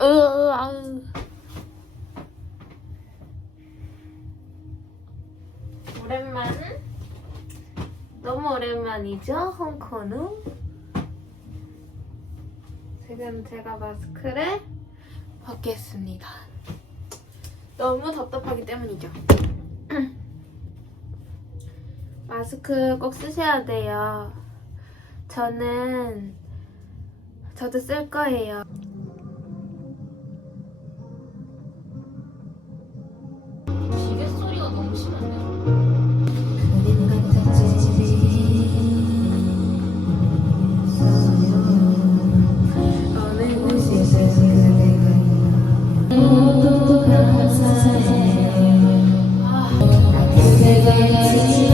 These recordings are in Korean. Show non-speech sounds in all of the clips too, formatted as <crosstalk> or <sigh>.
어, 어, 으, 아유. 오랜만 너무 오랜만이죠 홍콩우 지금 제가 마스크를 벗겠습니다. 너무 답답하기 때문이죠. <clears throat> 마스크 꼭 쓰셔야 돼요. 저는 저도 쓸 거예요. 여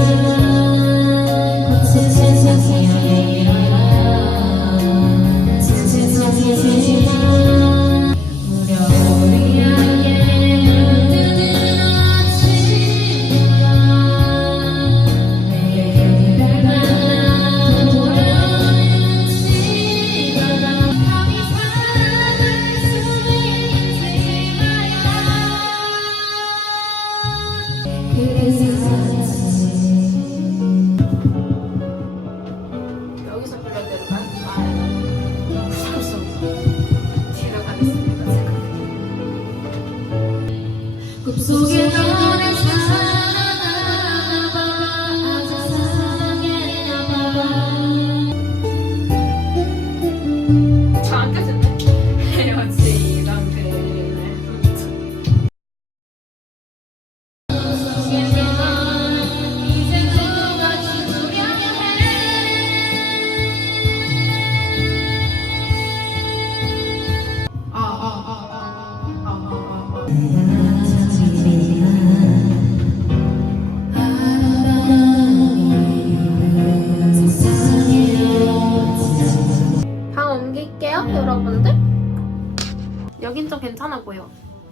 괜찮아 보여.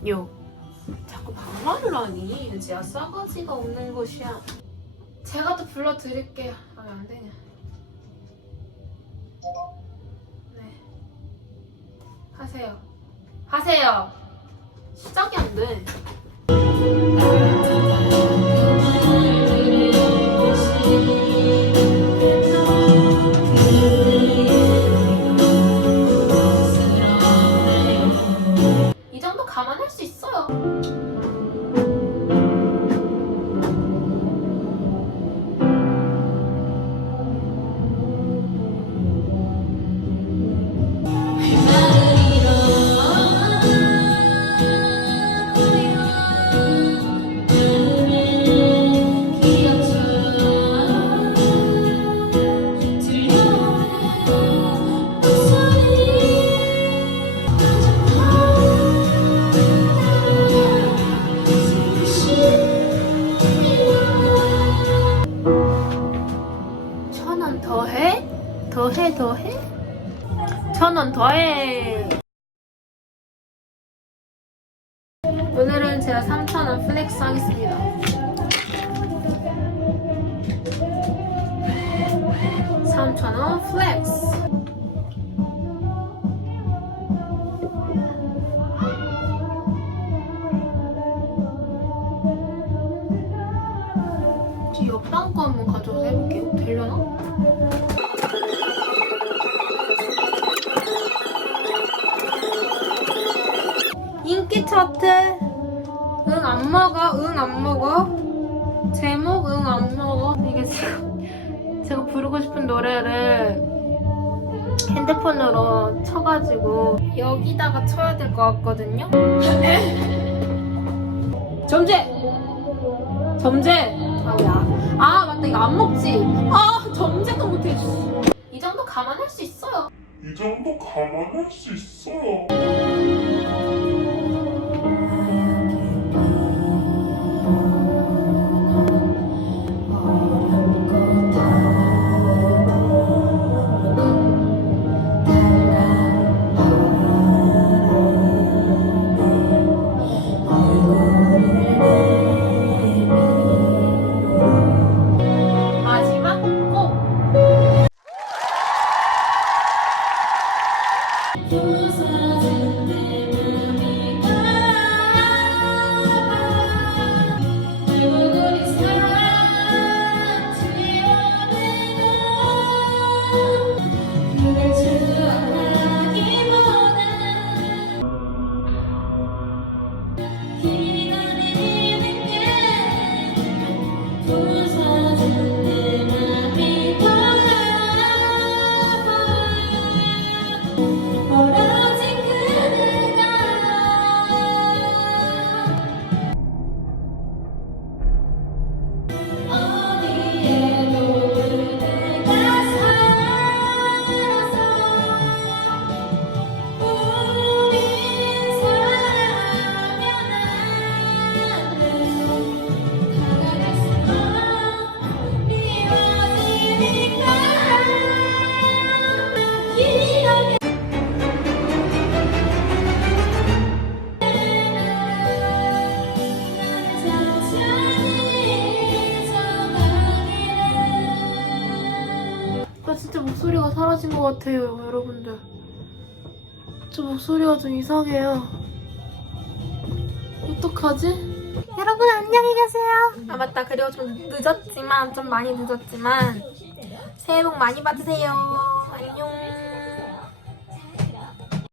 요. 자꾸 반말을 하니. 진짜 싸가지가 없는 곳이야. 제가 또 불러드릴게요. 아, 왜안 되냐. 네. 하세요. 하세요. 시작이 안 돼. 더해 더해? 천 원 더해. 오늘은 제가 3천 원 플렉스 하겠습니다. 삼천원 플렉스. 뒤 옆방 거 차트. 응 안 먹어. 응 안 먹어. 제목 응 안 먹어. 이게 지금 <laughs> 제가 부르고 싶은 노래를 핸드폰으로 쳐가지고 여기다가 쳐야 될 것 같거든요. <laughs> 점제 점제 아 뭐야 아 맞다. 이거 안 먹지. 아 점제도 못해 이 정도 감안할 수 있어요. 이 정도 감안할 수 있어요. 같아요, 여러분들. 저 목소리가 좀 이상해요. 어떡하지? 여러분 안녕히 계세요. 아 맞다. 그리고 좀 늦었지만 좀 많이 늦었지만 새해 복 많이 받으세요.